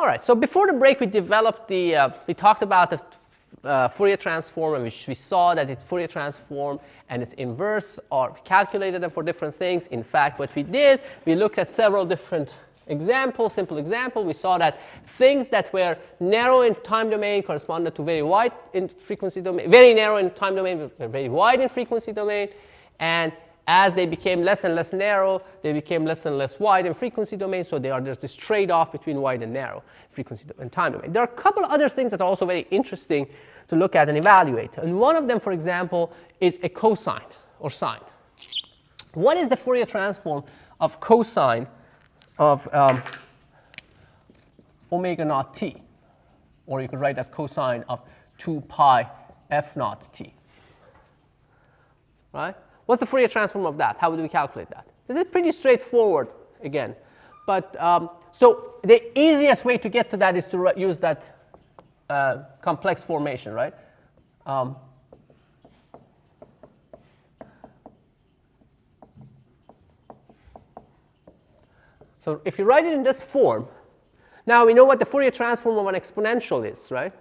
All right, so before the break, we developed we talked about the Fourier transform, and we saw that its Fourier transform and its inverse are calculated them for different things. In fact, what we did, we looked at several different examples, simple example. We saw that things that were narrow in time domain corresponded to very wide in frequency domain, very narrow in time domain, were very wide in frequency domain, and as they became less and less narrow, they became less and less wide in frequency domain. So there's this trade-off between wide and narrow frequency and time domain. There are a couple of other things that are also very interesting to look at and evaluate. And one of them, for example, is a cosine or sine. What is the Fourier transform of cosine of omega naught t? Or you could write as cosine of 2 pi f naught t. Right? What's the Fourier transform of that? How do we calculate that? This is pretty straightforward again. But so the easiest way to get to that is to use that complex formation, right? So if you write it in this form, now we know what the Fourier transform of an exponential is, right?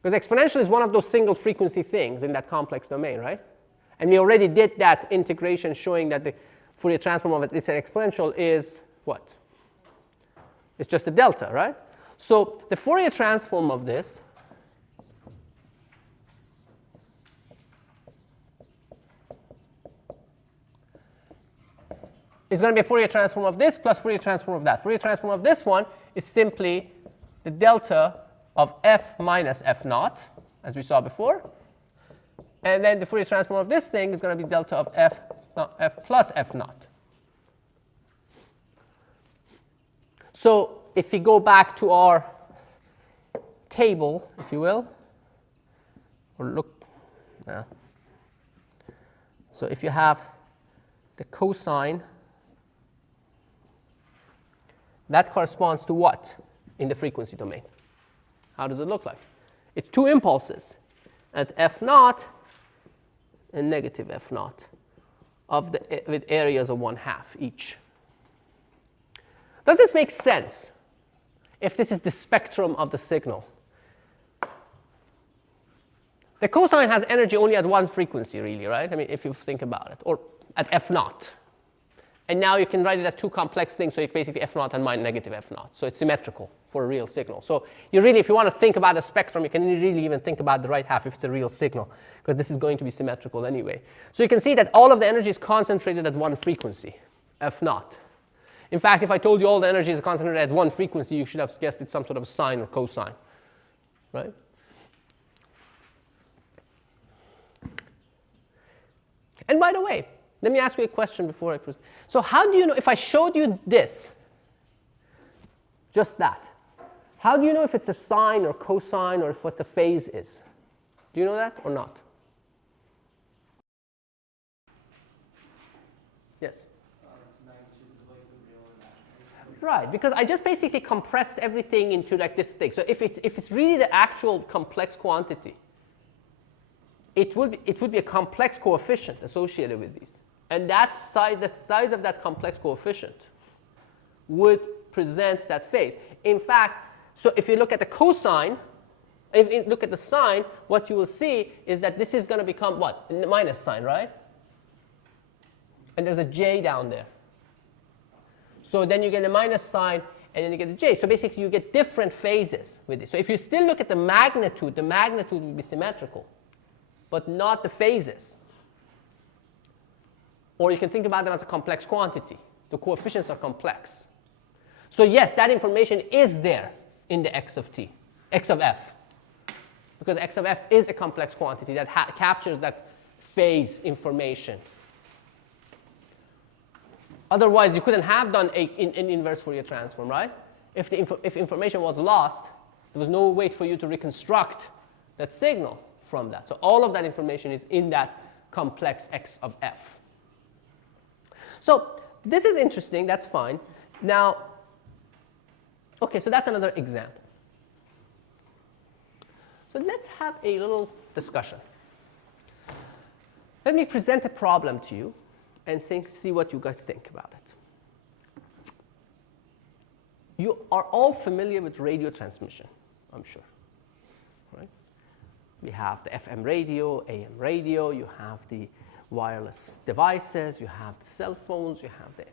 Because exponential is one of those single frequency things in that complex domain, right? And we already did that integration showing that the Fourier transform of this exponential is what? It's just a delta, right? So the Fourier transform of this is going to be a Fourier transform of this plus Fourier transform of that. Fourier transform of this one is simply the delta of f minus f naught, as we saw before. And then the Fourier transform of this thing is going to be delta of f plus f naught. So if we go back to our table, if you will, or look, so if you have the cosine, that corresponds to what in the frequency domain? How does it look like? It's two impulses at f naught and negative f naught with areas of 1/2 each. Does this make sense if this is the spectrum of the signal? The cosine has energy only at one frequency, really, right? I mean, if you think about it, or at f naught. And now you can write it as two complex things, so you basically f naught and negative f naught. So it's symmetrical for a real signal. So you really, if you want to think about a spectrum, you can really even think about the right half if it's a real signal, because this is going to be symmetrical anyway. So you can see that all of the energy is concentrated at one frequency, f naught. In fact, if I told you all the energy is concentrated at one frequency, you should have guessed it's some sort of sine or cosine, right? And by the way, let me ask you a question before I proceed. So how do you know, if I showed you this, just that, how do you know if it's a sine or cosine or if what the phase is? Do you know that or not? Yes? Right, because I just basically compressed everything into like this thing. So if it's really the actual complex quantity, it would be a complex coefficient associated with these. And that size, the size of that complex coefficient would present that phase. In fact, so if you look at the cosine, if you look at the sine, what you will see is that this is going to become what? A minus sign, right? And there's a j down there. So then you get a minus sign, and then you get a j. So basically, you get different phases with this. So if you still look at the magnitude will be symmetrical, but not the phases. Or you can think about them as a complex quantity. The coefficients are complex. So yes, that information is there in the x of t, x of f. Because x of f is a complex quantity that captures that phase information. Otherwise, you couldn't have done an inverse Fourier transform, right? If information was lost, there was no way for you to reconstruct that signal from that. So all of that information is in that complex x of f. So this is interesting. That's fine. Now, OK, so that's another example. So let's have a little discussion. Let me present a problem to you and see what you guys think about it. You are all familiar with radio transmission, I'm sure, right? We have the FM radio, AM radio, you have the wireless devices, you have the cell phones, you have the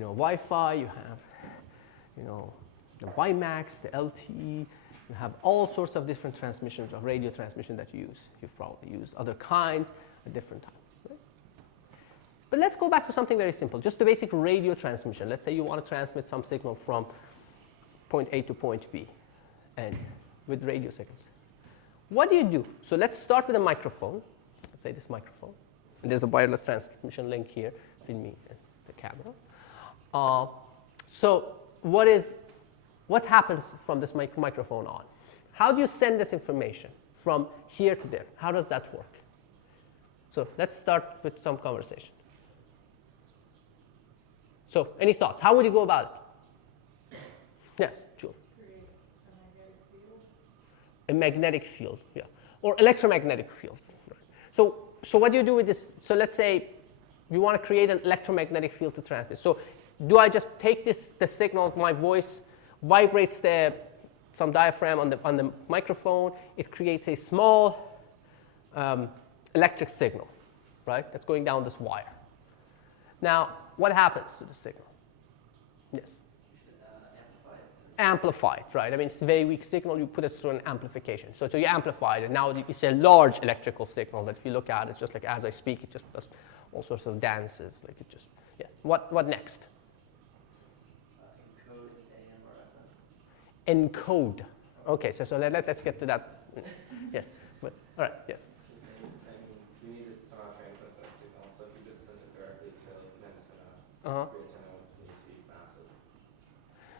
Wi-Fi, you have the WiMAX, the LTE, you have all sorts of different transmissions of radio transmission that you use. You've probably used other kinds at different times. Right? But let's go back to something very simple, just the basic radio transmission. Let's say you want to transmit some signal from point A to point B, and with radio signals. What do you do? So let's start with a microphone. Let's say this microphone. And there's a wireless transmission link here between me and the camera. So what happens from this microphone on? How do you send this information from here to there? How does that work? So let's start with some conversation. So any thoughts? How would you go about it? Yes, Jules. Create a magnetic field. A magnetic field, yeah. Or electromagnetic field. Right. So what do you do with this? So let's say you want to create an electromagnetic field to transmit. So do I just take the signal, my voice vibrates some diaphragm on the microphone, it creates a small electric signal, right? That's going down this wire. Now, what happens to the signal? Yes? Amplify it, right? I mean, it's a very weak signal, you put it through an amplification. So you amplify it, and now it's a large electrical signal that if you look at it, it's just like as I speak, it just does all sorts of dances. Like it just, yeah. What next? Encode AM or FM. Encode. Okay, so let's get to that. Yes, but all right, yes. You need to somehow transmit that signal, so if you just send it directly to an antenna, Uh-huh. the antenna would need to be massive.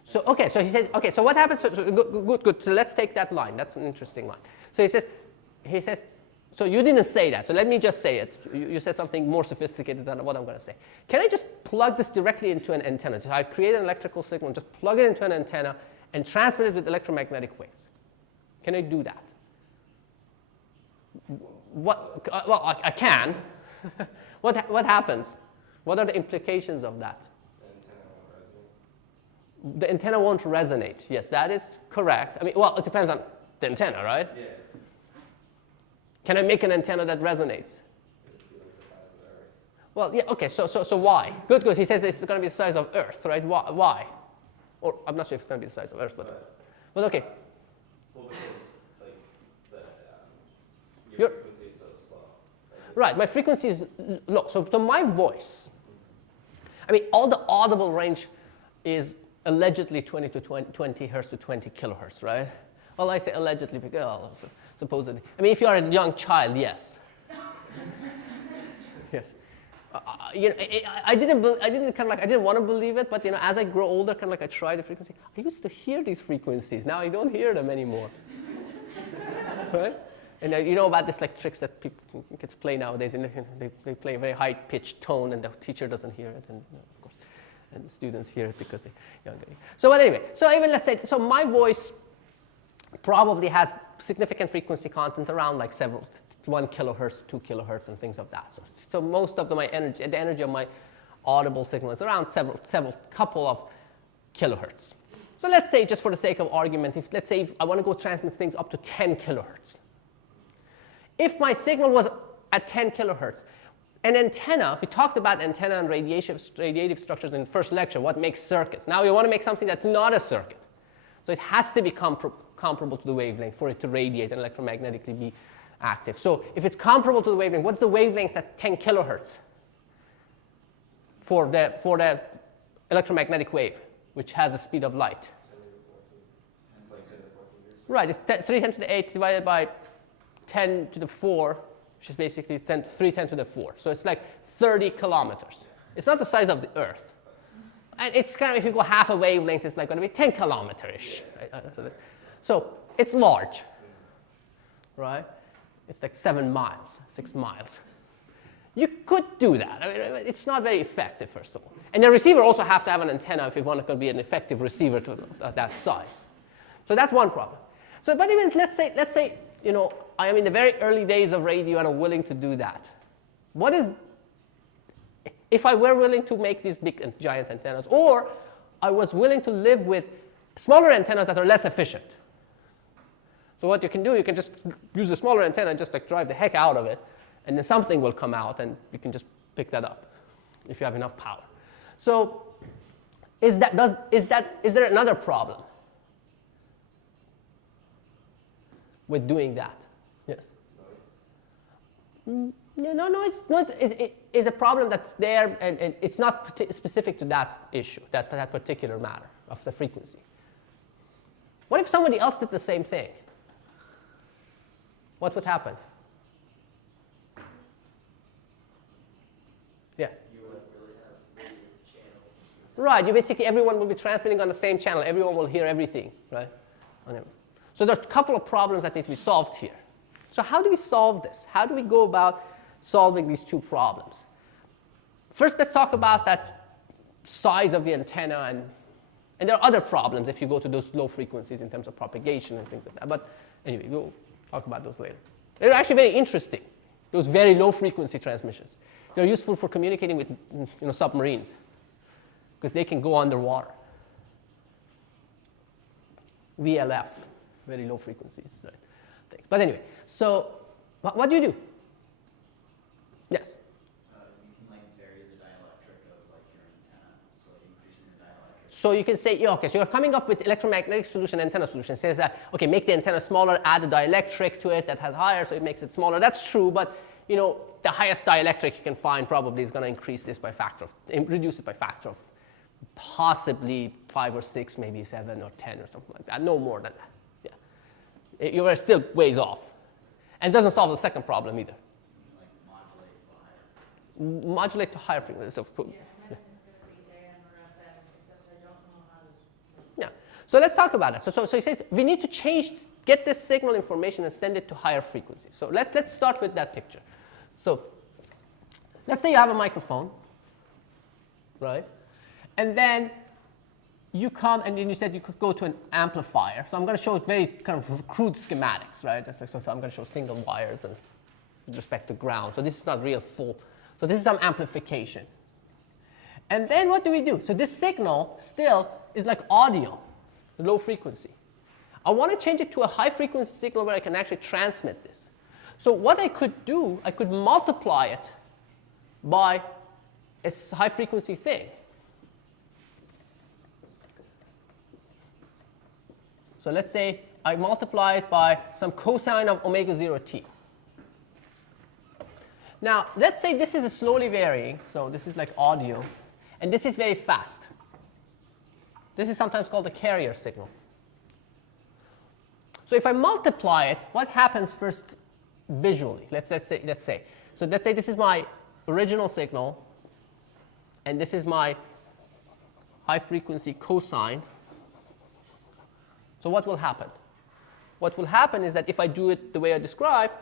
So okay, so he says, okay, so what happens? So good. So let's take that line. That's an interesting line. So he says, so you didn't say that. So let me just say it. You said something more sophisticated than what I'm going to say. Can I just plug this directly into an antenna? So I create an electrical signal, just plug it into an antenna, and transmit it with electromagnetic waves. Can I do that? Well, I can. What happens? What are the implications of that? The antenna won't resonate. Yes, that is correct. I mean, well, it depends on the antenna, right? Yeah. Can I make an antenna that resonates? It would be like the size of the Earth. Well, yeah, okay, so why? Good, he says it's going to be the size of Earth, right? Why? Or I'm not sure if it's going to be the size of Earth, but okay. Well, because like Your frequency is so slow. Right, my frequency is low. So my voice, I mean, all the audible range is allegedly 20 hertz to 20 kilohertz, right? Well, I say allegedly because supposedly. I mean, if you are a young child, yes. Yes. I didn't want to believe it, but as I grow older, kind of like I try the frequency. I used to hear these frequencies. Now I don't hear them anymore. Right? And you know about this like tricks that kids play nowadays. And they play a very high-pitched tone, and the teacher doesn't hear it, and of course, and the students hear it because they're younger. So, but anyway, so even let's say, so my voice probably has significant frequency content around like 1 kilohertz, 2 kilohertz, and things of that sort. So most of the energy of my audible signal is around couple of kilohertz. So let's say, just for the sake of argument, let's say I want to go transmit things up to 10 kilohertz. If my signal was at 10 kilohertz, an antenna, we talked about antenna and radiative structures in the first lecture, what makes circuits. Now we want to make something that's not a circuit. So it has to be comparable to the wavelength for it to radiate and electromagnetically be active. So if it's comparable to the wavelength, what's the wavelength at 10 kilohertz for the electromagnetic wave, which has the speed of light? Right, it's 3 10 to the 8 divided by 10 to the 4, which is basically 3 10 to the 4. So it's like 30 kilometers. It's not the size of the Earth. And it's kind of, if you go half a wavelength, it's like going to be 10 kilometer-ish. Right? So it's large, right? It's like 7 miles, 6 miles. You could do that. I mean, it's not very effective, first of all. And the receiver also have to have an antenna if you want to be an effective receiver to that size. So that's one problem. So, but even let's say, I am in the very early days of radio and I'm willing to do that. If I were willing to make these big and giant antennas, or I was willing to live with smaller antennas that are less efficient. So what you can do, you can just use a smaller antenna and just like drive the heck out of it, and then something will come out, and you can just pick that up if you have enough power. So is there another problem with doing that? Yes. Noise is a problem that's there, and it's not specific to that issue, that particular matter of the frequency. What if somebody else did the same thing? What would happen? Yeah. You would really have radio channels. Right. You basically, everyone will be transmitting on the same channel. Everyone will hear everything, right? So there are a couple of problems that need to be solved here. So how do we solve this? How do we go about solving these two problems? First, let's talk about that size of the antenna, and there are other problems if you go to those low frequencies in terms of propagation and things like that. But anyway, we'll talk about those later. They're actually very interesting, those very low frequency transmissions. They're useful for communicating with submarines because they can go underwater. VLF, very low frequencies. Things. But anyway, so what do you do? Yes? You can like vary the dielectric of like your antenna, so like increasing the dielectric. So you can say, yeah, okay, so you're coming up with electromagnetic solution, antenna solution. It says that, okay, make the antenna smaller, add a dielectric to it that has higher, so it makes it smaller. That's true, but the highest dielectric you can find probably is going to increase this by factor of, reduce it by factor of possibly 5 or 6, maybe 7 or 10 or something like that. No more than that. Yeah, you are still ways off, and it doesn't solve the second problem either. Modulate to higher frequency. So, Yeah, I imagine it's going to be AM or FM, except I don't know how to. yeah. So let's talk about that. So he says we need to get this signal information and send it to higher frequencies. So let's start with that picture. So let's say you have a microphone, right? And then you come and then you said you could go to an amplifier. So I'm going to show very kind of crude schematics, right? So I'm going to show single wires and with respect to ground. So this is not real full. So this is some amplification. And then what do we do? So this signal still is like audio, low frequency. I want to change it to a high frequency signal where I can actually transmit this. So what I could do, I could multiply it by a high frequency thing. So let's say I multiply it by some cosine of omega 0 t. Now, let's say this is a slowly varying, so this is like audio, and this is very fast. This is sometimes called a carrier signal. So if I multiply it, what happens first visually? Let's say. So let's say this is my original signal, and this is my high frequency cosine. So what will happen? What will happen is that if I do it the way I described,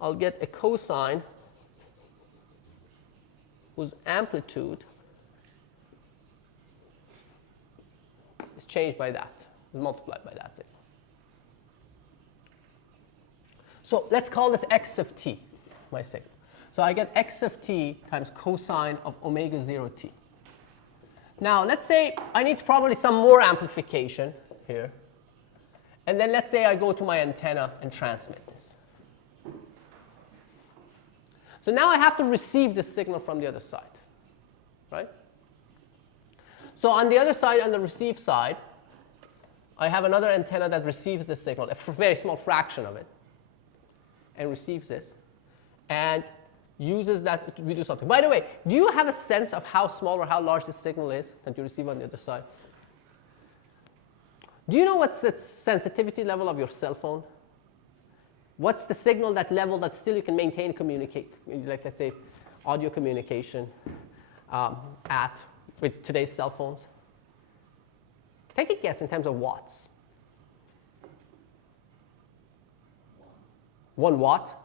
I'll get a cosine whose amplitude is changed by that, is multiplied by that signal. So let's call this x of t, my signal. So I get x of t times cosine of omega 0 t. Now let's say I need probably some more amplification here. And then let's say I go to my antenna and transmit this. So now I have to receive the signal from the other side, right? So on the other side, on the receive side, I have another antenna that receives the signal, a very small fraction of it, and receives this, and uses that to do something. By the way, do you have a sense of how small or how large the signal is that you receive on the other side? Do you know what's the sensitivity level of your cell phone? What's the signal, that level that still you can maintain communicate, like let's say audio communication with today's cell phones? Take a guess in terms of watts. 1 watt?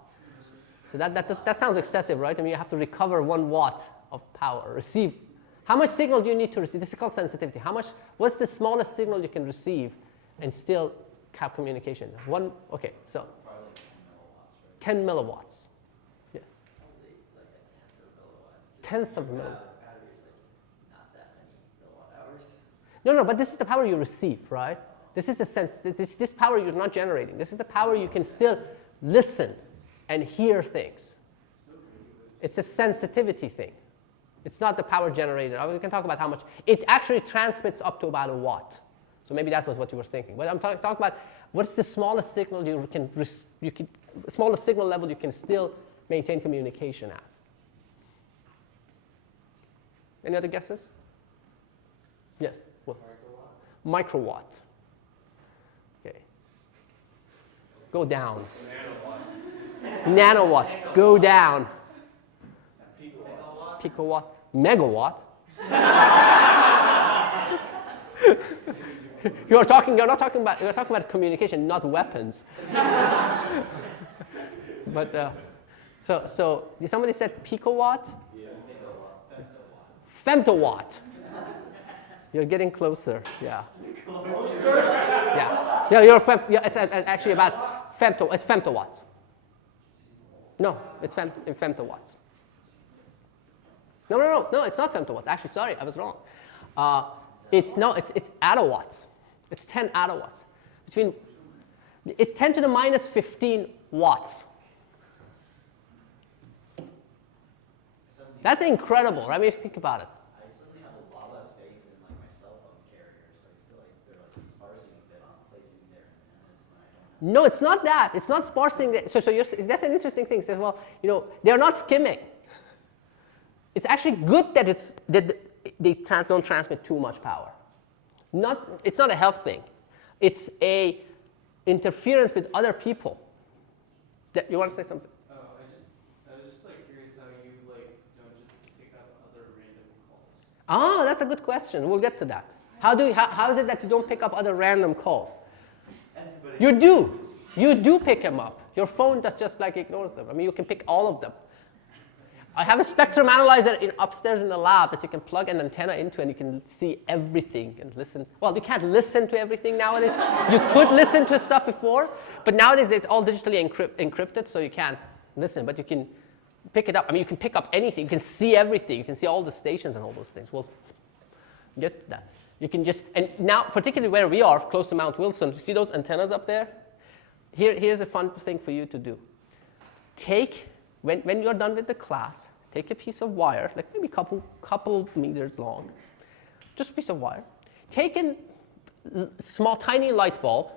So that sounds excessive, right? I mean, you have to recover 1 watt of power, receive. How much signal do you need to receive? This is called sensitivity. What's the smallest signal you can receive and still have communication? Okay, so 10 milliwatts. Yeah. Tenth of a milliwatt. Batteries like not that many kilowatt hours. No, but this is the power you receive, right? This is the sense, this power you're not generating. This is the power you can still listen and hear things. It's a sensitivity thing. It's not the power generated. We can talk about how much. It actually transmits up to about a watt. So maybe that was what you were thinking. But I'm talking about what's the smallest signal smallest signal level you can still maintain communication at. Any other guesses? Yes? What? Microwatt. Okay. Go down. Nanowatt. Go down. Picowatt. Megawatt. You're talking about communication, not weapons. But so somebody said picowatt? Femtowatt. You're getting closer. Yeah. Yeah. It's actually about it's femtowatts. No, it's femtowatts. No, it's not femtowatts. Actually, sorry, I was wrong. It's attawatts. It's 10 attawatts. It's 10 to the minus 15 watts. That's incredible, right? I mean, think about it. I suddenly have a lot less faith in like my cell phone carriers. I feel like they're like sparsing a bit on placing their antennas when I don't have. No, it's not that. It's not sparsing. That's an interesting thing. Says, well, they're not skimming. It's actually good that they don't transmit too much power. It's not a health thing. It's a interference with other people. You want to say something? Oh, I was just like curious how you don't just pick up other random calls. Oh, that's a good question. We'll get to that. How is it that you don't pick up other random calls? You do. You do pick them up. Your phone just ignores them. I mean, you can pick all of them. I have a spectrum analyzer upstairs in the lab that you can plug an antenna into and you can see everything and listen. Well, you can't listen to everything nowadays. You could listen to stuff before, but nowadays it's all digitally encrypted, so you can't listen, but you can pick it up. I mean, you can pick up anything. You can see everything. You can see all the stations and all those things. We'll get to that. You can and now, particularly where we are, close to Mount Wilson, you see those antennas up there? Here's a fun thing for you to do. When you're done with the class, take a piece of wire, like maybe a couple meters long, just a piece of wire. Take a small, tiny light bulb,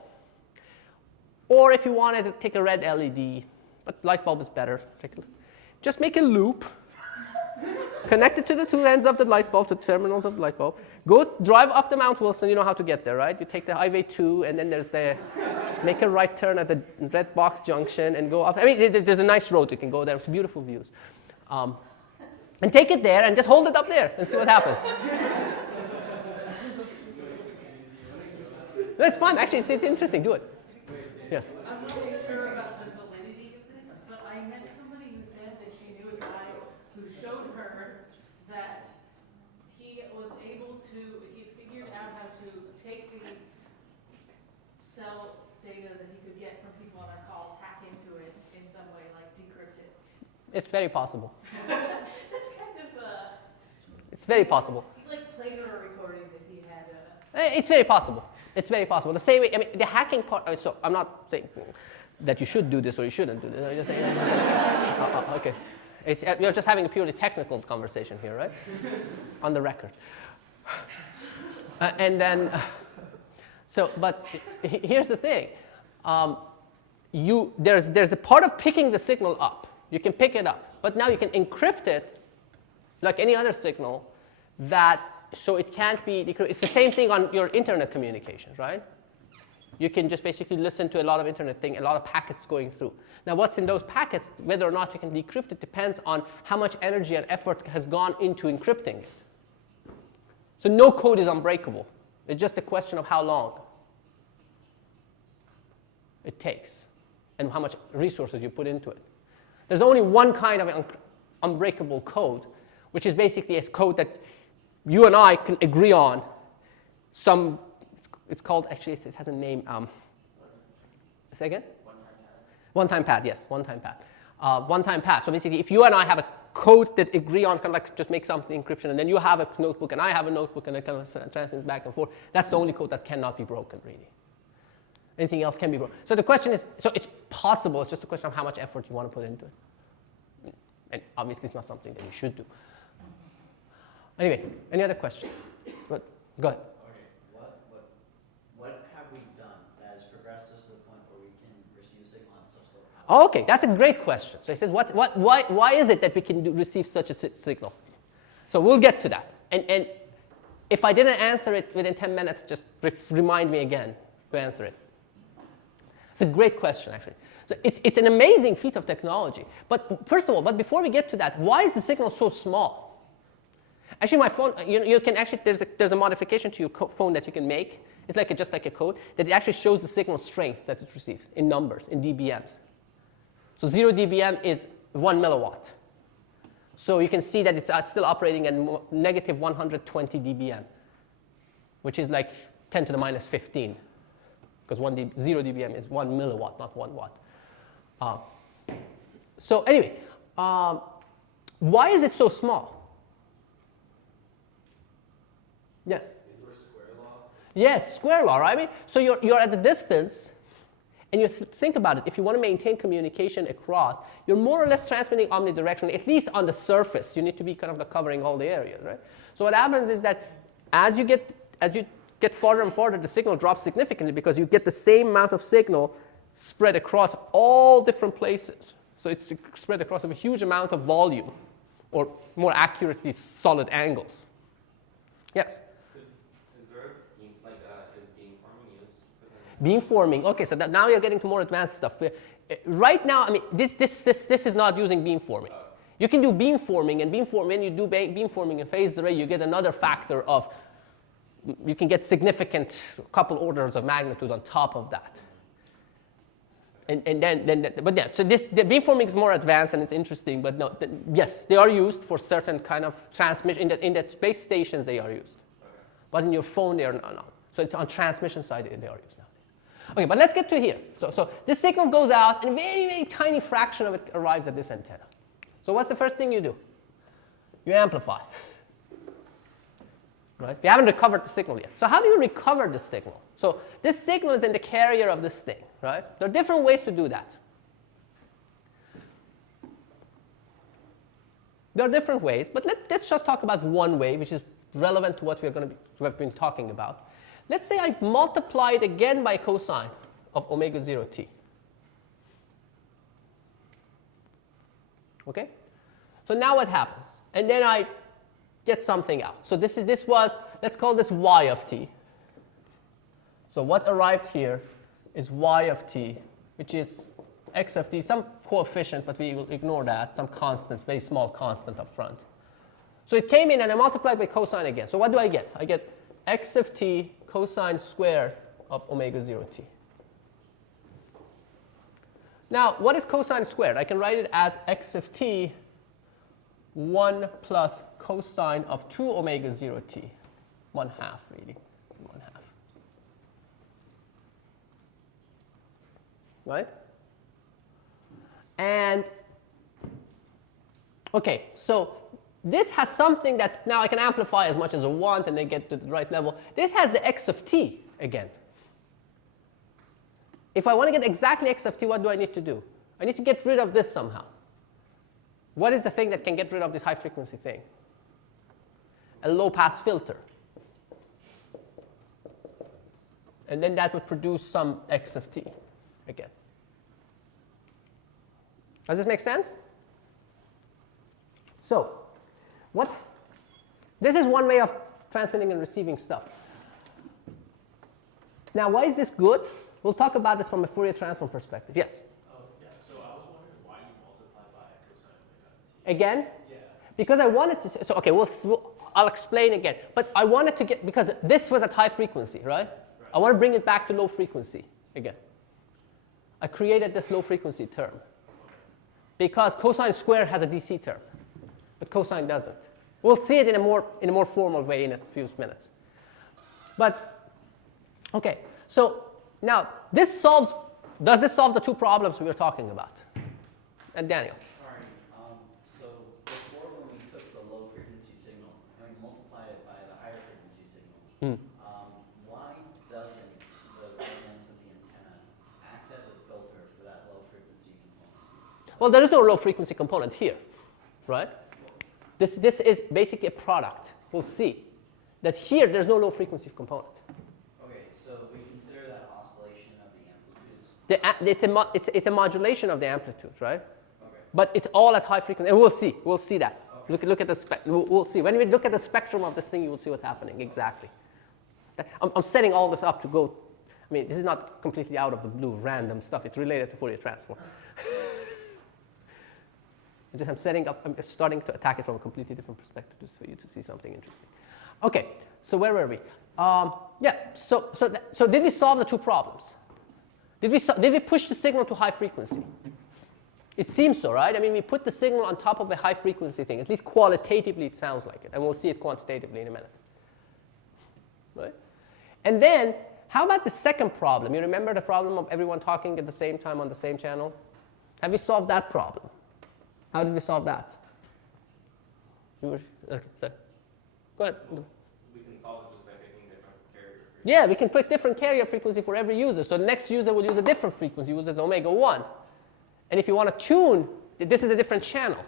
or if you wanted to take a red LED, but light bulb is better. Just make a loop, connect it to the two ends of the light bulb, to the terminals of the light bulb. Go drive up the Mount Wilson. You know how to get there, right? You take the Highway 2, and then make a right turn at the Red Box Junction and go up. I mean, there's a nice road. You can go there. It's beautiful views. And take it there and just hold it up there and see what happens. It's fun. Actually, it's interesting. Do it. Yes? I'm not sure about the validity of this, but I met somebody who said that she knew a guy who showed her that he figured out how to take the cell data that he could get from people on their calls, hack into it in some way, like decrypt it. It's very possible. That's kind of It's very possible. like played a recording that he had. It's very possible. It's very possible. The same way, I mean, the hacking part, so I'm not saying that you should do this or you shouldn't do this. I'm just saying, okay. We're just having a purely technical conversation here, right? On the record. And then, but here's the thing. There's a part of picking the signal up. You can pick it up, but now you can encrypt it like any other signal so it can't be decrypted. It's the same thing on your internet communications, right? You can just basically listen to a lot of internet thing, a lot of packets going through. Now, what's in those packets, whether or not you can decrypt it, depends on how much energy and effort has gone into encrypting it. So no code is unbreakable. It's just a question of how long it takes and how much resources you put into it. There's only one kind of unbreakable code, which is basically a code that you and I can agree on. It's called, actually, it has a name. Say again? One-time pad, yes, one-time pad. One-time pad. So basically, if you and I have a code that agree on, kind of like just make something encryption, and then you have a notebook, and I have a notebook, and it kind of transmits back and forth, that's the only code that cannot be broken, really. Anything else can be broken. So the question is, so it's possible, it's just a question of how much effort you want to put into it. And obviously it's not something that you should do. Anyway, any other questions? Go ahead. Okay, what have we done that has progressed us to the point where we can receive a signal on such low power? Oh, okay, that's a great question. So he says, why is it that we can receive such a signal? So we'll get to that. And if I didn't answer it within 10 minutes, just remind me again to answer it. It's a great question, actually. So it's an amazing feat of technology. But first of all, before we get to that, why is the signal so small? Actually, my phone, you can actually, there's a modification to your phone that you can make. It's just like a code that it actually shows the signal strength that it receives in numbers, in dBms. So 0 dBm is 1 milliwatt. So you can see that it's still operating at negative 120 dBm, which is like 10 to the minus 15, because 0 dBm is 1 milliwatt, not 1 watt. So anyway, why is it so small? Yes? Square law? Yes, square law, right? I mean, so you're at a distance, and you think about it. If you want to maintain communication across, you're more or less transmitting omnidirectionally, at least on the surface. You need to be kind of covering all the areas, right? So what happens is that as you get farther and farther, the signal drops significantly because you get the same amount of signal spread across all different places. So it's spread across a huge amount of volume, or more accurately, solid angles. Yes? Is there is beamforming used? Beamforming. Okay, so now you're getting to more advanced stuff. Right now, I mean, this is not using beamforming. You can do beamforming, and when you do beamforming in phased array, you get another factor of, you can get significant couple orders of magnitude on top of that. But yeah, so the beamforming is more advanced and it's interesting, but no, yes, they are used for certain kind of transmission. In the base stations, they are used. But in your phone, they are not. So it's on transmission side, they are used nowadays. Okay, but let's get to here. So this signal goes out, and a very, very tiny fraction of it arrives at this antenna. So what's the first thing you do? You amplify. Right? You haven't recovered the signal yet. So how do you recover the signal? So this signal is in the carrier of this thing, right? There are different ways to do that. There are different ways, but let's just talk about one way, which is relevant to what we've been talking about. Let's say I multiply it again by cosine of omega 0 t. Okay? So now what happens? And then I get something out. So this was, let's call this y of t. So what arrived here is y of t, which is x of t, some coefficient, but we will ignore that, some constant, very small constant up front. So it came in and I multiplied by cosine again. So what do I get? I get x of t cosine squared of omega 0 t. Now, what is cosine squared? I can write it as x of t 1 plus cosine of 2 omega 0 t, 1/2 really, 1/2. Right? And, okay, so this has something that now I can amplify as much as I want and then get to the right level. This has the x of t again. If I want to get exactly x of t, what do I need to do? I need to get rid of this somehow. What is the thing that can get rid of this high frequency thing? A low pass filter. And then that would produce some x of t again. Does this make sense? So, this is one way of transmitting and receiving stuff. Now, why is this good? We'll talk about this from a Fourier transform perspective. Yes? Yeah, so I was wondering why you multiply by cosine omega t. Again? Yeah. Because I wanted to, so okay, I'll explain again. But I wanted to get, because this was at high frequency, right? I want to bring it back to low frequency again. I created this low frequency term. Because cosine squared has a DC term, but cosine doesn't. We'll see it in a more formal way in a few minutes. But, okay, so now does this solve the two problems we were talking about? And Daniel. Sorry. So before when we took the low frequency signal and we multiplied it by the higher frequency signal, why doesn't the resonance of the antenna Well, there is no low frequency component here, right? This is basically a product. We'll see that here there's no low frequency component. Okay, so we consider that oscillation of the amplitudes. It's a modulation of the amplitudes, right? Okay. But it's all at high frequency, and we'll see. We'll see that. Okay. Look at the we'll see. When we look at the spectrum of this thing, you will see what's happening exactly. I'm setting all this up to go. I mean, this is not completely out of the blue, random stuff. It's related to Fourier transform. I'm setting up. I'm starting to attack it from a completely different perspective, just for you to see something interesting. Okay. So where were we? Yeah. So did we solve the two problems? Did we push the signal to high frequency? It seems so, right? I mean, we put the signal on top of a high frequency thing. At least qualitatively, it sounds like it, and we'll see it quantitatively in a minute. Right? And then, how about the second problem? You remember the problem of everyone talking at the same time on the same channel? Have we solved that problem? How did we solve that? Okay, so, go ahead. We can solve it just by picking different carrier frequencies. Yeah, we can pick different carrier frequency for every user. So the next user will use a different frequency, uses omega 1. And if you want to tune, this is a different channel.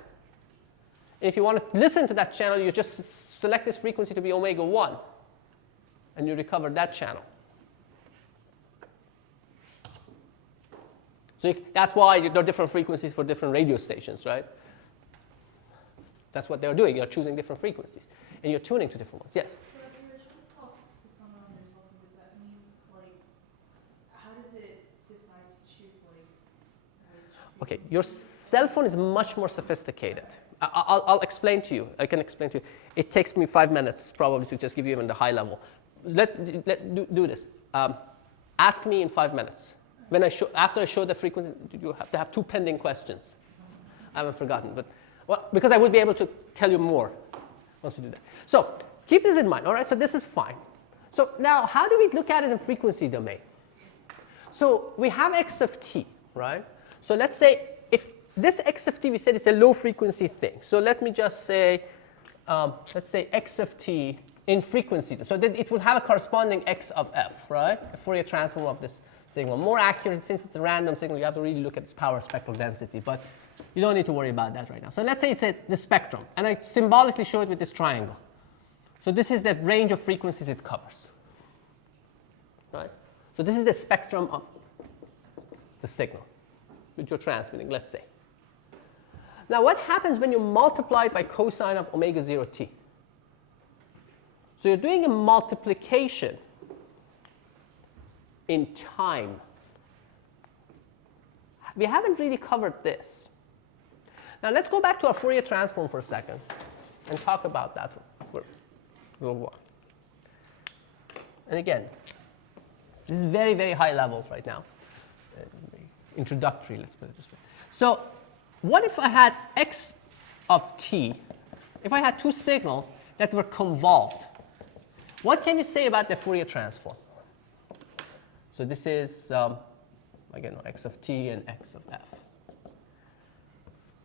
And if you want to listen to that channel, you just select this frequency to be omega 1. And you recover that channel. So that's why there are different frequencies for different radio stations, right? That's what they're doing. You're choosing different frequencies. And you're tuning to different ones. Yes? So if you were to talk to someone on their cell phone, does that mean, like, how does it decide to choose, like, which Okay, your cell phone is much more sophisticated. I'll explain to you. I can explain to you. It takes me 5 minutes probably to just give you even the high level. Do this. Ask me in 5 minutes. After I show the frequency, you have to have 2 pending questions. I haven't forgotten, but because I would be able to tell you more once we do that. So keep this in mind. All right. So this is fine. So now, how do we look at it in frequency domain? So we have x of t, right? So let's say if this x of t, we said it's a low frequency thing. So let me just say, let's say x of t in frequency. So that it will have a corresponding x of f, right? A Fourier transform of this signal. More accurate, since it's a random signal, you have to really look at its power spectral density. But you don't need to worry about that right now. So let's say it's the spectrum. And I symbolically show it with this triangle. So this is the range of frequencies it covers. Right? So this is the spectrum of the signal which you're transmitting, let's say. Now what happens when you multiply it by cosine of omega 0 t? So you're doing a multiplication in time. We haven't really covered this. Now let's go back to our Fourier transform for a second and talk about that for a little while. And again, this is very, very high level right now. Introductory, let's put it this way. So what if I had x of t, if I had 2 signals that were convolved? What can you say about the Fourier transform? So this is, again, x of t and x of f.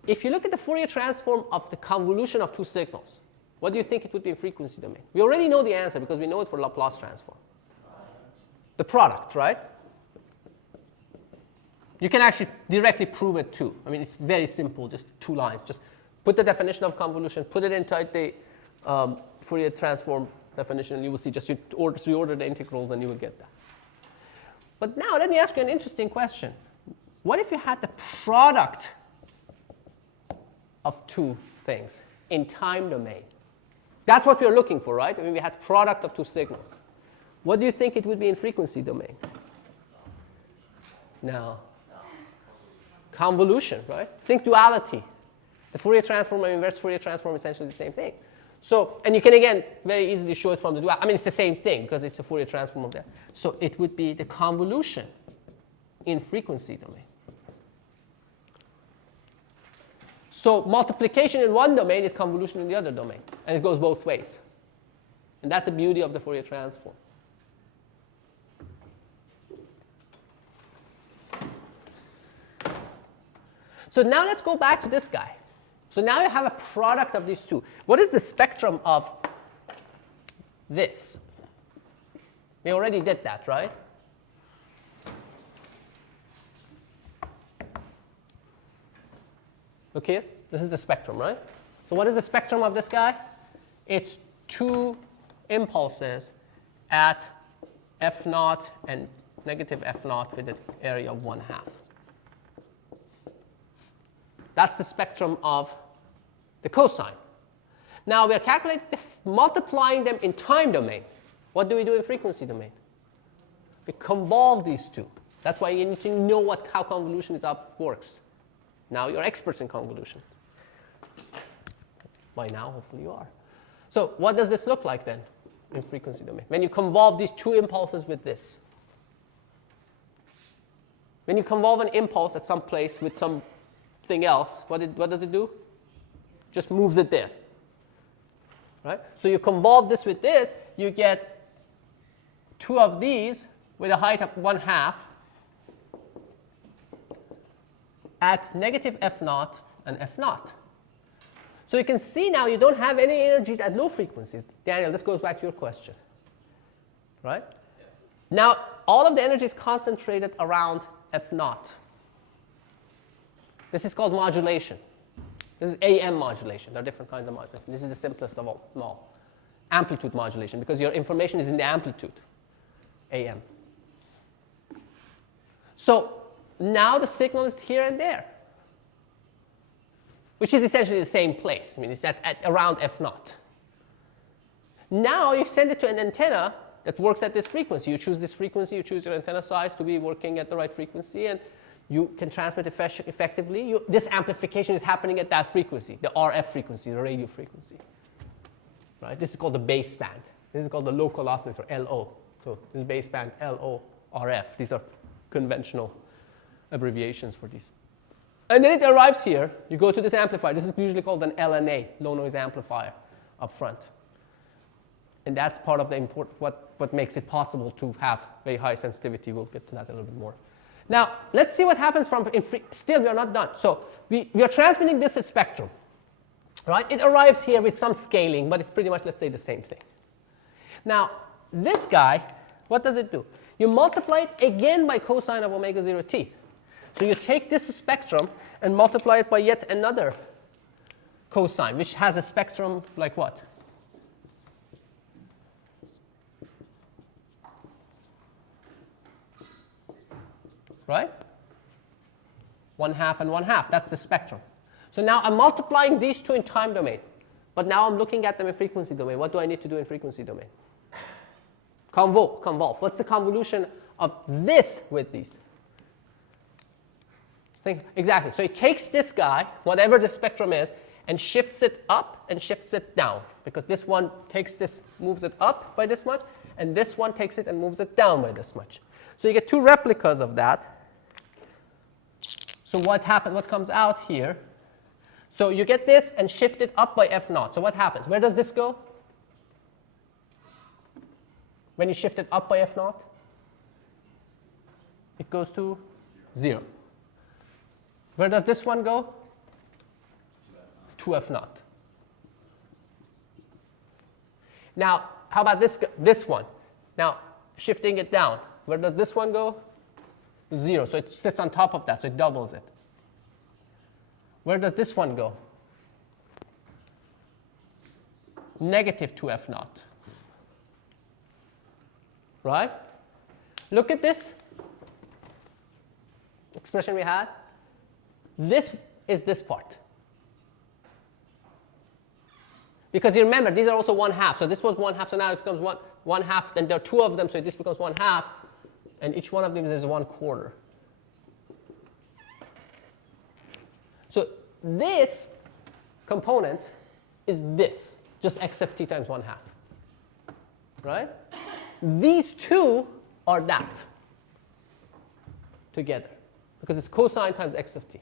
If you look at the Fourier transform of the convolution of 2 signals, what do you think it would be in frequency domain? We already know the answer because we know it for Laplace transform. The product, right? You can actually directly prove it too. I mean, it's very simple, just 2 lines. Just put the definition of convolution, put it inside the Fourier transform definition, and you will see just you reorder the integrals and you will get that. But now let me ask you an interesting question. What if you had the product of 2 things in time domain? That's what we're looking for, right? I mean, we had product of 2 signals. What do you think it would be in frequency domain? No. Convolution, right? Think duality. The Fourier transform and inverse Fourier transform is essentially the same thing. So, and you can again very easily show it from the duality. I mean, it's the same thing because it's a Fourier transform of that. So it would be the convolution in frequency domain. So multiplication in one domain is convolution in the other domain, and it goes both ways. And that's the beauty of the Fourier transform. So now let's go back to this guy. So now you have a product of these 2. What is the spectrum of this? We already did that, right? Okay, this is the spectrum, right? So what is the spectrum of this guy? It's 2 impulses at f0 and negative f0 with an area of 1/2. That's the spectrum of the cosine. Now we are calculating, multiplying them in time domain. What do we do in frequency domain? We convolve these two. That's why you need to know how convolution works. Now you're experts in convolution. By now, hopefully you are. So what does this look like then in frequency domain? When you convolve these 2 impulses with this. When you convolve an impulse at some place with something else, what does it do? Just moves it there. Right? So you convolve this with this, you get 2 of these with a height of 1/2 at negative f0 and f0. So you can see now you don't have any energy at low frequencies. Daniel, this goes back to your question. Right? Yes. Now, all of the energy is concentrated around f0. This is called modulation. This is AM modulation. There are different kinds of modulation. This is the simplest of all. Amplitude modulation, because your information is in the amplitude, AM. So now the signal is here and there, which is essentially the same place. I mean, it's at around f0. Now you send it to an antenna that works at this frequency. You choose this frequency, you choose your antenna size to be working at the right frequency, and you can transmit effectively. This amplification is happening at that frequency, the RF frequency, the radio frequency. Right? This is called the baseband. This is called the local oscillator, LO. So this is baseband, LO, RF. These are conventional abbreviations for these. And then it arrives here. You go to this amplifier. This is usually called an LNA, low noise amplifier, up front. And that's part of the what makes it possible to have very high sensitivity. We'll get to that a little bit more. Now, let's see what happens still we are not done. So we are transmitting this spectrum, right? It arrives here with some scaling, but it's pretty much, let's say, the same thing. Now, this guy, what does it do? You multiply it again by cosine of omega 0 t. So you take this spectrum and multiply it by yet another cosine, which has a spectrum like what? Right? 1/2 and 1/2. That's the spectrum. So now I'm multiplying these two in time domain. But now I'm looking at them in frequency domain. What do I need to do in frequency domain? Convolve. What's the convolution of this with these? Think exactly. So it takes this guy, whatever the spectrum is, and shifts it up and shifts it down. Because this one takes this, moves it up by this much, and this one takes it and moves it down by this much. So you get 2 replicas of that. So what happens? What comes out here? So you get this and shift it up by f0. So what happens? Where does this go? When you shift it up by f0? It goes to 0. Where does this one go? To f0. Now, how about this one? Now, shifting it down. Where does this one go? 0. So it sits on top of that, so it doubles it. Where does this one go? Negative 2f0. Right? Look at this expression we had. This is this part. Because you remember, these are also 1/2. So this was 1/2, so now it becomes 1/2, and there are 2 of them, so this becomes 1/2. And each one of them is 1/4. So this component is this, just x of t times 1/2. Right? These 2 are that together, because it's cosine times x of t.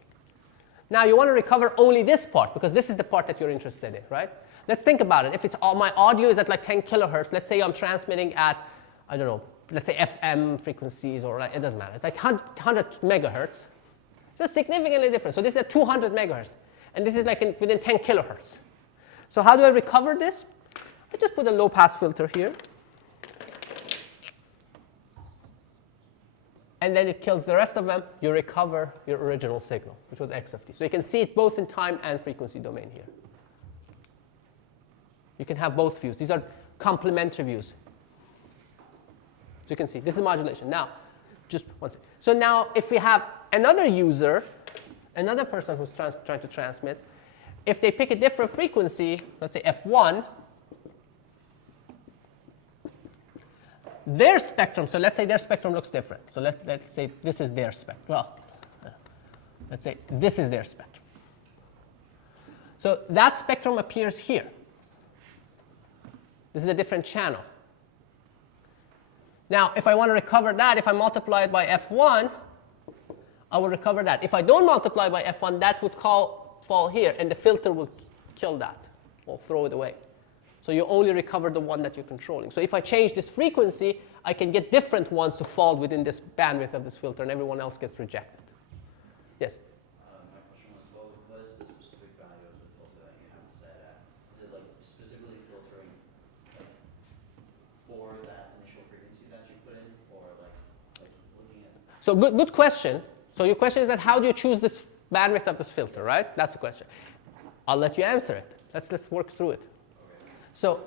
Now you want to recover only this part, because this is the part that you're interested in, right? Let's think about it. If it's my audio is at like 10 kilohertz, let's say I'm transmitting at, I don't know, let's say FM frequencies, or it doesn't matter. It's like 100 megahertz. So it's significantly different. So this is at 200 megahertz, and this is like within 10 kilohertz. So how do I recover this? I just put a low pass filter here. and then it kills the rest of them, you recover your original signal, which was x of t. So you can see it both in time and frequency domain here. You can have both views. These are complementary views. So you can see, this is modulation. Now, just one second. So now, if we have another user, another person who's trying to transmit, if they pick a different frequency, let's say f1, their spectrum, so let's say their spectrum looks different. So let's say this is their spectrum. Well, let's say this is their spectrum. So that spectrum appears here. This is a different channel. Now, if I want to recover that, if I multiply it by f1, I will recover that. If I don't multiply by f1, that would fall here, and the filter will kill that, or throw it away. So you only recover the one that you're controlling. So if I change this frequency, I can get different ones to fall within this bandwidth of this filter, and everyone else gets rejected. Yes? My question was, what is the specific value of the filter that you have it set at? Is it like specifically filtering like for that initial frequency that you put in, or like looking at? So good question. So your question is that how do you choose this bandwidth of this filter, right? That's the question. I'll let you answer it. Let's work through it. So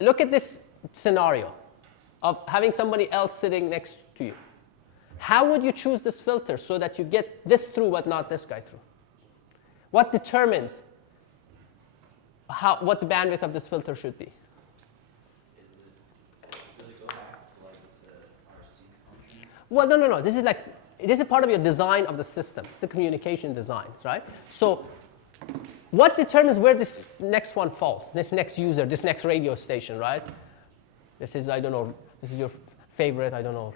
look at this scenario of having somebody else sitting next to you. How would you choose this filter so that you get this through but not this guy through? What determines what the bandwidth of this filter should be? Does it go back to like the RC function? Well, no. This is part of your design of the system. It's the communication designs, right? So what determines where this next one falls? This next user, this next radio station, right? This is, I don't know, this is your favorite, I don't know,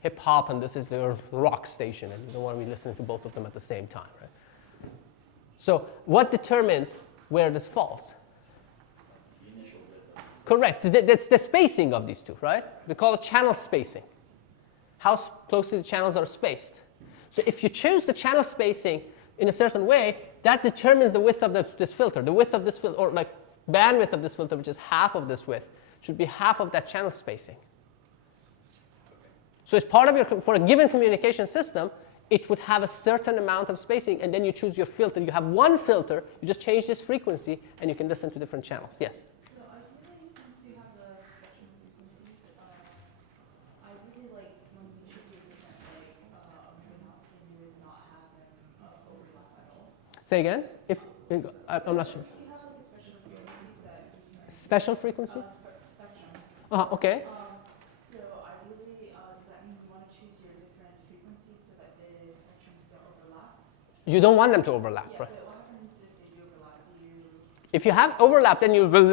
hip hop, and this is their rock station, and you don't want to be listening to both of them at the same time, right? So what determines where this falls? The initial width. Correct. That's the spacing of these two, right? We call it channel spacing. How closely the channels are spaced. So if you choose the channel spacing in a certain way, that determines the width of this filter. The width of this filter, or like bandwidth of this filter, which is half of this width, should be half of that channel spacing. So it's part of your, for a given communication system, it would have a certain amount of spacing, and then you choose your filter. You have one filter, you just change this frequency, and you can listen to different channels. Yes? So ideally, since you have the spectrum frequencies, ideally, like when you choose your different maps, then you would not have them overlap at all. Say again? I'm not sure. So you have like the spectrum frequencies that you Special frequency? spectrum. Okay. So ideally, does that mean you want to choose your different frequencies so that the spectrums don't overlap? You don't want them to overlap, Yeah, right? but what happens if they do overlap? Do you? If you have overlap, then you will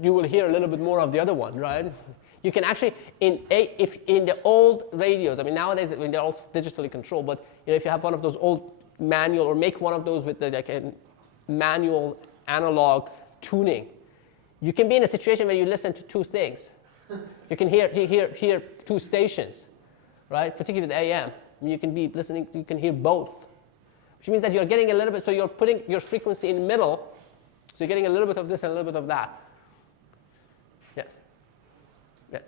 you will hear a little bit more of the other one, right? You can actually, if in the old radios, I mean nowadays when they're all digitally controlled, but if you have one of those old manual, or make one of those with like a manual analog tuning, you can be in a situation where you listen to two things. You can hear two stations, right? Particularly with AM, you can be listening. You can hear both, which means that you're getting a little bit. So you're putting your frequency in the middle. So you're getting a little bit of this and a little bit of that. Yes. Yes.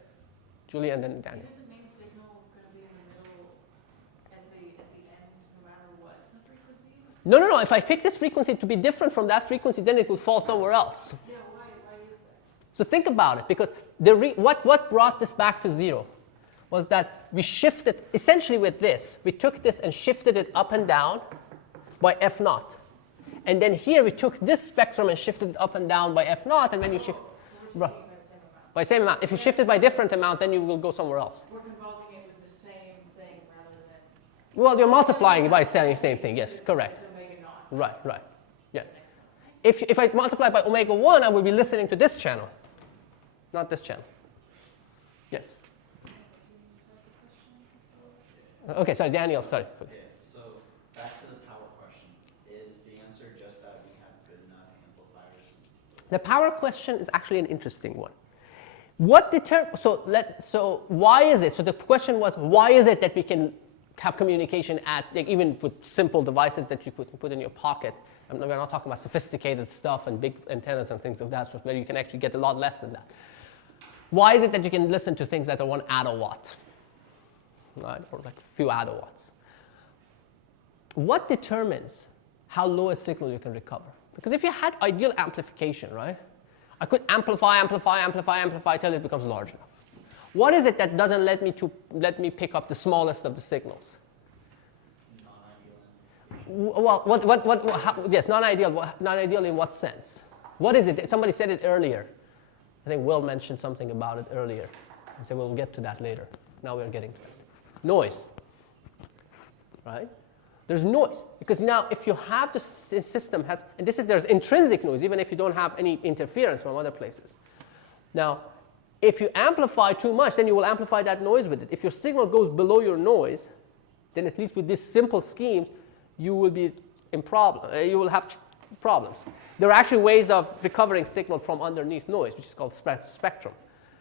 Julie and then Daniel. Isn't the main signal going to be in the middle at the end, no matter what the frequency is? No. If I pick this frequency to be different from that frequency, then it will fall somewhere else. Yeah, why is that? So think about it, because what brought this back to zero was that we shifted, essentially with this, we took this and shifted it up and down by f naught. And then here we took this spectrum and shifted it up and down by f naught, and when you shift by the same amount. If you shift it by a different amount, then you will go somewhere else. We're convolving it with the same thing rather than Well, you're multiplying it by saying the same thing. Yes, correct. omega naught. Right. Yeah. If I multiply by omega 1, I will be listening to this channel, not this channel. Yes. Okay, sorry, Daniel, sorry. Okay, so back to the power question. Is the answer just that we have good enough amplifiers? The power question is actually an interesting one. So why is it? So the question was, why is it that we can have communication at, like, even with simple devices that you could put in your pocket? We're not talking about sophisticated stuff and big antennas and things of that sort, where you can actually get a lot less than that. Why is it that you can listen to things that are 1 attowatt? right? Or like a few attowatts. What determines how low a signal you can recover? Because if you had ideal amplification, right, I could amplify till it becomes large enough. What is it that doesn't let me pick up the smallest of the signals? Well, yes, non-ideal. Non-ideal in what sense? What is it? Somebody said it earlier. I think Will mentioned something about it earlier. I said we'll get to that later. Now we're getting to it. Noise, right? There's noise because now if you have the system has, and there's intrinsic noise even if you don't have any interference from other places. Now, if you amplify too much, then you will amplify that noise with it. If your signal goes below your noise, then at least with this simple scheme, you will be in problem. You will have problems. There are actually ways of recovering signal from underneath noise, which is called spread spectrum.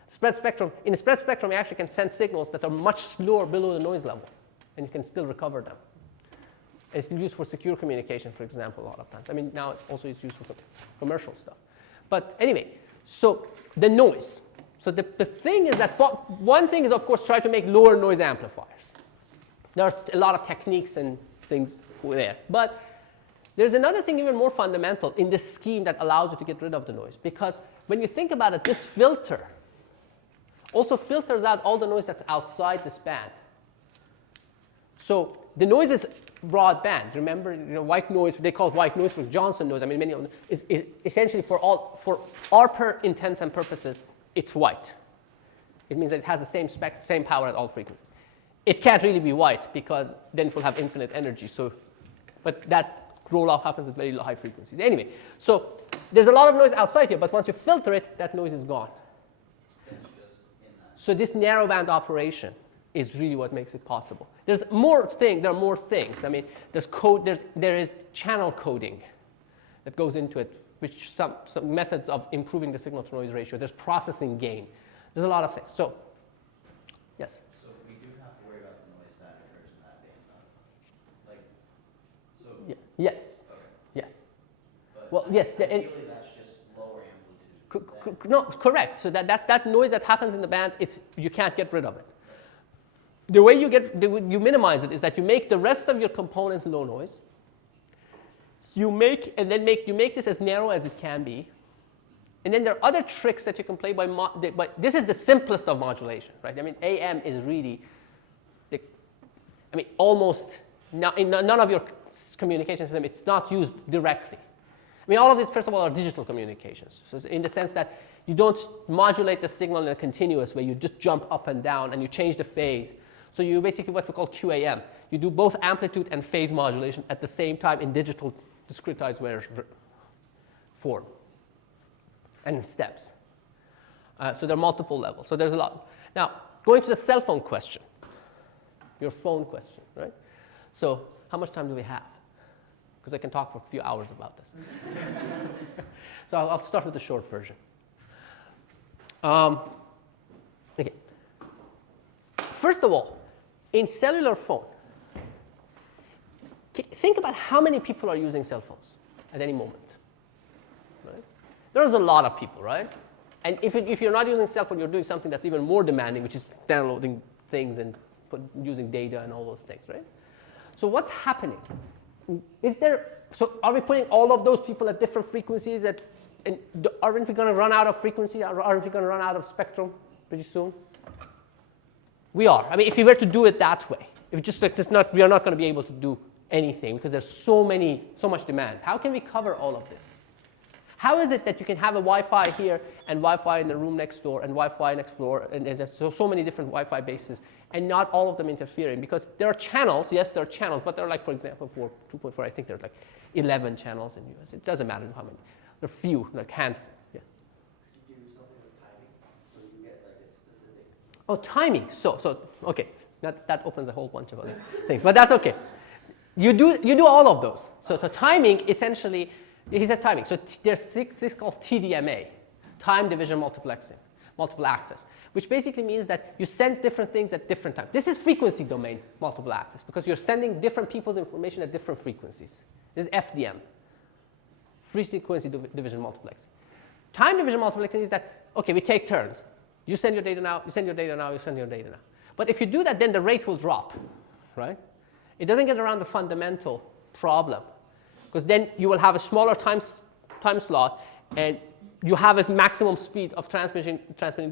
Spread spectrum. In a spread spectrum, you actually can send signals that are much lower below the noise level, and you can still recover them. It's used for secure communication, for example, a lot of times. I mean, now it also is used for commercial stuff. But anyway, so the noise. So the thing is that one thing is, of course, try to make lower noise amplifiers. There are a lot of techniques and things there. But there's another thing even more fundamental in this scheme that allows you to get rid of the noise. Because when you think about it, this filter also filters out all the noise that's outside this band. So the noise is broadband. Remember, white noise, they call it white noise for Johnson noise. I mean, many of them is essentially for our intents and purposes, it's white. It means that it has the same power at all frequencies. It can't really be white because then it will have infinite energy. So, but that roll-off happens at very high frequencies. Anyway, so there's a lot of noise outside here, but once you filter it, that noise is gone. So this narrowband operation is really what makes it possible. There are more things. I mean, there is channel coding that goes into it, which some methods of improving the signal to noise ratio. There's processing gain. There's a lot of things. So, yes. So we do have to worry about the noise that occurs in that band, though. Like, so. Yeah. Yes. Okay. Yes. But well, yes. Ideally, that's just lower amplitude. No, correct. So that's that noise that happens in the band. You can't get rid of it. The way you minimize it is that you make the rest of your components low noise. You make this as narrow as it can be. And then there are other tricks that you can play by this is the simplest of modulation, right? I mean, AM is really, almost in none of your communication system, it's not used directly. I mean, all of these, first of all, are digital communications. So in the sense that you don't modulate the signal in a continuous way. You just jump up and down, and you change the phase. So you basically what we call QAM. You do both amplitude and phase modulation at the same time in digital discretized form and in steps. So there are multiple levels. So there's a lot. Now, going to the cell phone question, your phone question, right? So how much time do we have? Because I can talk for a few hours about this. So I'll start with the short version. Okay. First of all, in cellular phone, think about how many people are using cell phones at any moment. Right? There's a lot of people, right? And if you're not using cell phone, you're doing something that's even more demanding, which is downloading things and using data and all those things, right? So what's happening? So are we putting all of those people at different frequencies? And aren't we going to run out of frequency? Aren't we going to run out of spectrum pretty soon? We are. I mean, if we were to do it that way, if just like we are not going to be able to do anything because there's so much demand. How can we cover all of this? How is it that you can have a Wi-Fi here and Wi-Fi in the room next door and Wi-Fi next door and there's so many different Wi-Fi bases and not all of them interfering? Because there are channels. Yes, there are channels, but there are like, for example, for 2.4, I think there are like 11 channels in US. It doesn't matter how many. There are few, like handful. Yeah. Could you do something with timing so you get like a specific? Oh, timing. So okay. That opens a whole bunch of other things, but that's okay. You do all of those. So timing essentially, he says timing. So there's this called TDMA, time division multiplexing, multiple access, which basically means that you send different things at different times. This is frequency domain multiple access because you're sending different people's information at different frequencies. This is FDM, frequency division multiplexing. Time division multiplexing is that, okay, we take turns. You send your data now, you send your data now, you send your data now. But if you do that, then the rate will drop, right? It doesn't get around the fundamental problem, because then you will have a smaller time slot, and you have a maximum speed of transmitting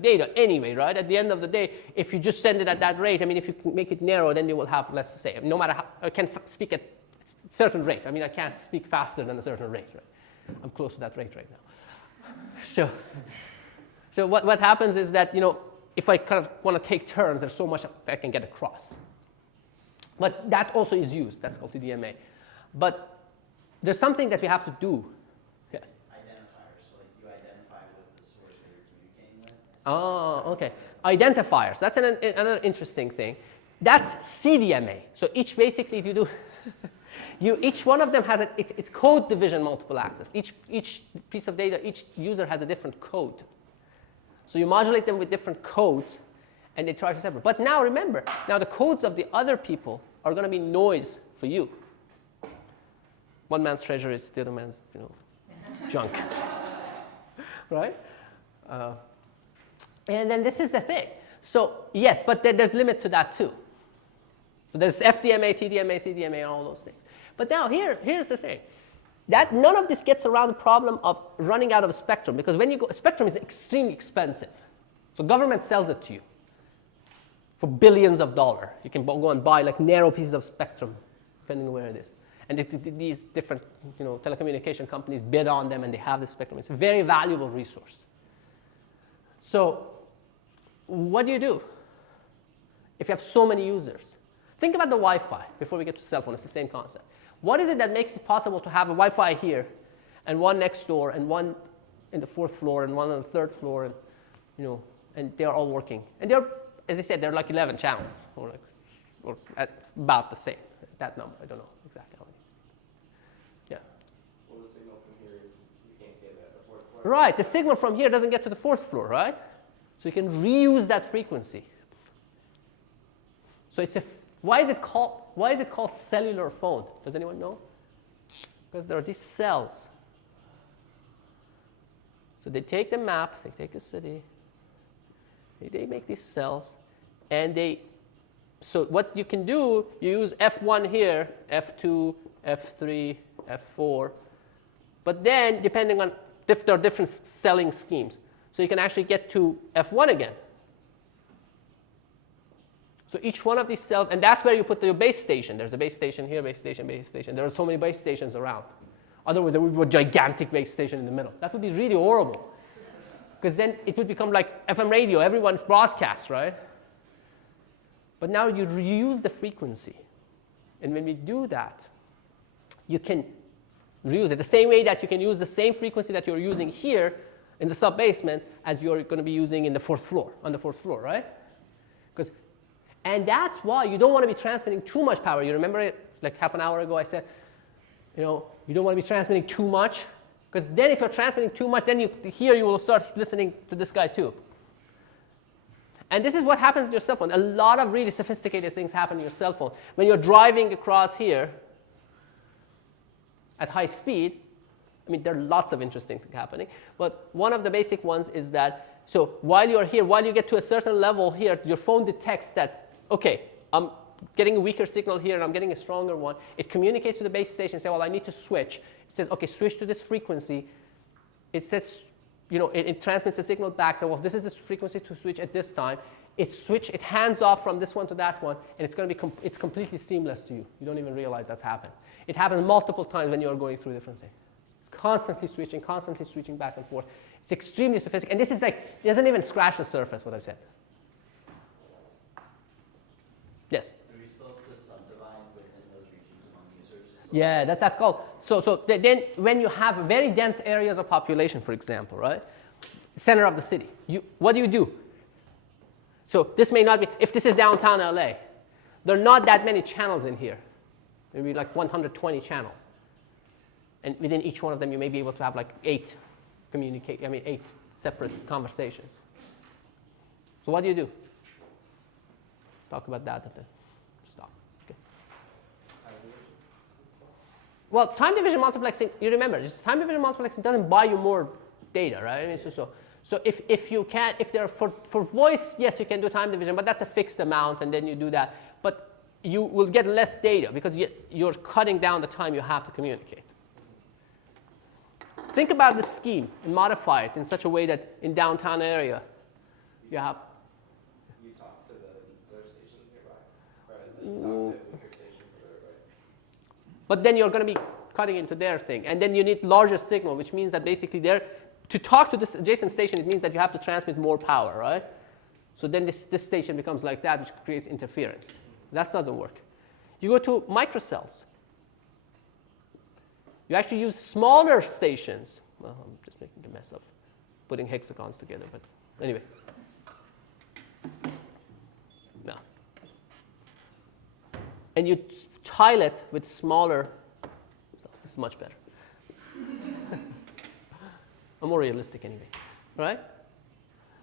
data anyway, right? At the end of the day, if you just send it at that rate, I mean, if you make it narrow, then you will have less to say. No matter how, I can speak at a certain rate. I mean, I can't speak faster than a certain rate, right? I'm close to that rate right now. So what happens is that, you know, if I kind of want to take turns, there's so much I can get across. But that also is used. That's called TDMA. But there's something that we have to do. Yeah. Identifiers, so like you identify with the source that you're communicating with. Oh, okay. Identifiers. That's another interesting thing. That's CDMA. So each basically you do, each one of them has it's code division multiple access. Each piece of data, each user has a different code. So you modulate them with different codes, and they try to separate. But now remember, now the codes of the other people are going to be noise for you. One man's treasure is the other man's, you know, junk, right? And then this is the thing. So yes, but there's limit to that too. So there's FDMA, TDMA, CDMA, and all those things. But now here's the thing. That none of this gets around the problem of running out of a spectrum, because when you go, spectrum is extremely expensive. So government sells it to you for billions of dollars. You can go and buy like narrow pieces of spectrum, depending on where it is. And these different, you know, telecommunication companies bid on them, and they have this spectrum. It's a very valuable resource. So what do you do if you have so many users? Think about the Wi-Fi before we get to cell phone. It's the same concept. What is it that makes it possible to have a Wi-Fi here, and one next door, and one in the 4th floor, and one on the 3rd floor, and, you know, and they're all working? And they're, as I said, they're like 11 channels, or at about the same. That number, I don't know exactly how many. Yeah. Well, the signal from here is you can't get at the 4th floor. Right. The signal from here doesn't get to the 4th floor, right? So you can reuse that frequency. So it's why is it called cellular phone? Does anyone know? Because there are these cells. So they take the map, they take a city, they make these cells, and so what you can do, you use F1 here, F2, F3, F4, but then depending on, there are different selling schemes. So you can actually get to F1 again. So each one of these cells, and that's where you put your base station. There's a base station here, base station, base station. There are so many base stations around. Otherwise, there would be a gigantic base station in the middle. That would be really horrible. Because then it would become like FM radio. Everyone's broadcast, right? But now you reuse the frequency. And when we do that, you can reuse it the same way that you can use the same frequency that you're using here in the sub-basement as you're going to be using in the 4th floor, on the 4th floor, right? And that's why you don't want to be transmitting too much power. You remember it, like half an hour ago I said, you know, you don't want to be transmitting too much, because then if you're transmitting too much, then you will start listening to this guy too. And this is what happens to your cell phone. A lot of really sophisticated things happen in your cell phone. When you're driving across here at high speed, I mean, there are lots of interesting things happening. But one of the basic ones is that, so while you're here, while you get to a certain level here, your phone detects that, okay, I'm getting a weaker signal here and I'm getting a stronger one. It communicates to the base station and says, well, I need to switch. It says, okay, switch to this frequency. It says, you know, it transmits the signal back. So, well, this is the frequency to switch at this time. It hands off from this one to that one, and it's going to be it's completely seamless to you. You don't even realize that's happened. It happens multiple times when you're going through different things. It's constantly switching back and forth. It's extremely sophisticated. And this is like, it doesn't even scratch the surface, what I said. Yes? Do we still have to subdivide within those regions among users? Yeah, that's called. So then when you have very dense areas of population, for example, right? Center of the city, what do? So this may not be, if this is downtown LA, there are not that many channels in here. Maybe like 120 channels. And within each one of them, you may be able to have like 8 separate conversations. So what do? Let's talk about that at the stop. Okay. Well, time division multiplexing, you remember, time division multiplexing doesn't buy you more data, right? I mean, So if you can, if they're for voice, yes, you can do time division, but that's a fixed amount, and then you do that. But you will get less data because you're cutting down the time you have to communicate. Think about the scheme and modify it in such a way that in downtown area, you have. You talk to the other station nearby, right? You talk to a weaker station further away. But then you're going to be cutting into their thing, and then you need larger signal, which means that basically to talk to this adjacent station, it means that you have to transmit more power, right? So then this station becomes like that, which creates interference. That doesn't work. You go to microcells. You actually use smaller stations. Well, I'm just making a mess of putting hexagons together, but anyway. No. And you tile it with smaller. So this is much better. I'm more realistic anyway, right?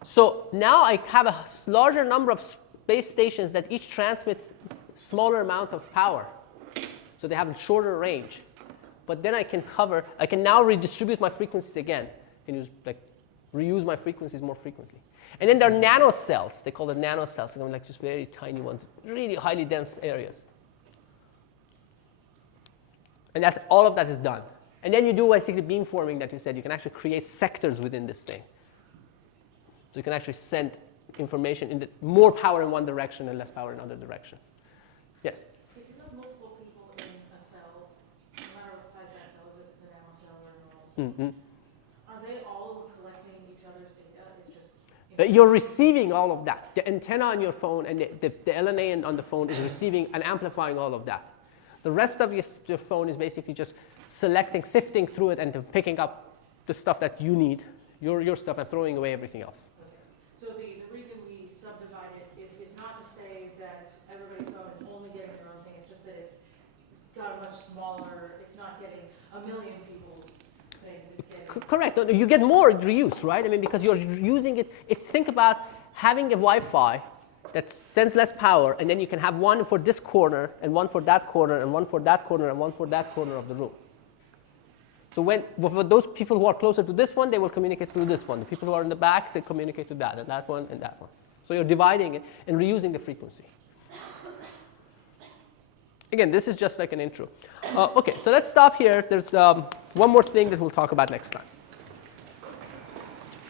So now I have a larger number of base stations that each transmit smaller amount of power. So they have a shorter range. But then I can now redistribute my frequencies again and reuse my frequencies more frequently. And then there are nanocells. They call it nanocells. They're like just very tiny ones, really highly dense areas. And all of that is done. And then you do basically beamforming that you said. You can actually create sectors within this thing. So you can actually send information more power in one direction and less power in another direction. Yes? If you have multiple people in a cell, no matter what size that cell is, if it's a nanocell or a normal cell, are they all collecting each other's data? It's just You're receiving all of that. The antenna on your phone and the LNA on the phone is receiving and amplifying all of that. The rest of your phone is basically just selecting, sifting through it, and picking up the stuff that you need, your stuff, and throwing away everything else. So the reason we subdivide it is not to say that everybody's phone is only getting their own thing. It's just that it's got a much smaller. It's not getting a million people's things. It's getting Correct. No, you get more reuse, right? I mean, because you're using it. Think about having a Wi-Fi that sends less power, and then you can have one for this corner, and one for that corner, and one for that corner, and one for that corner of the room. So for those people who are closer to this one, they will communicate through this one. The people who are in the back, they communicate to that, and that one, and that one. So you're dividing it and reusing the frequency. Again, this is just like an intro. Okay, so let's stop here. There's one more thing that we'll talk about next time.